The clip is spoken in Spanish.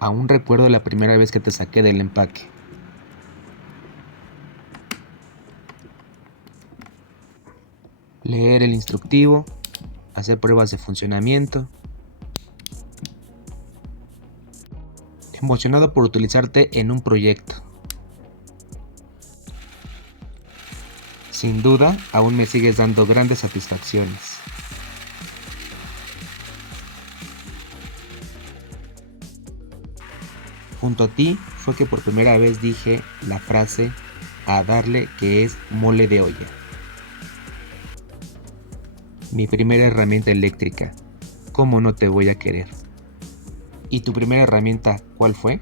Aún recuerdo la primera vez que te saqué del empaque. Leer el instructivo, hacer pruebas de funcionamiento. Emocionado por utilizarte en un proyecto. Sin duda, aún me sigues dando grandes satisfacciones. Junto a ti fue que por primera vez dije la frase a darle, que es mole de olla. Mi primera herramienta eléctrica. ¿Cómo no te voy a querer? ¿Y tu primera herramienta cuál fue?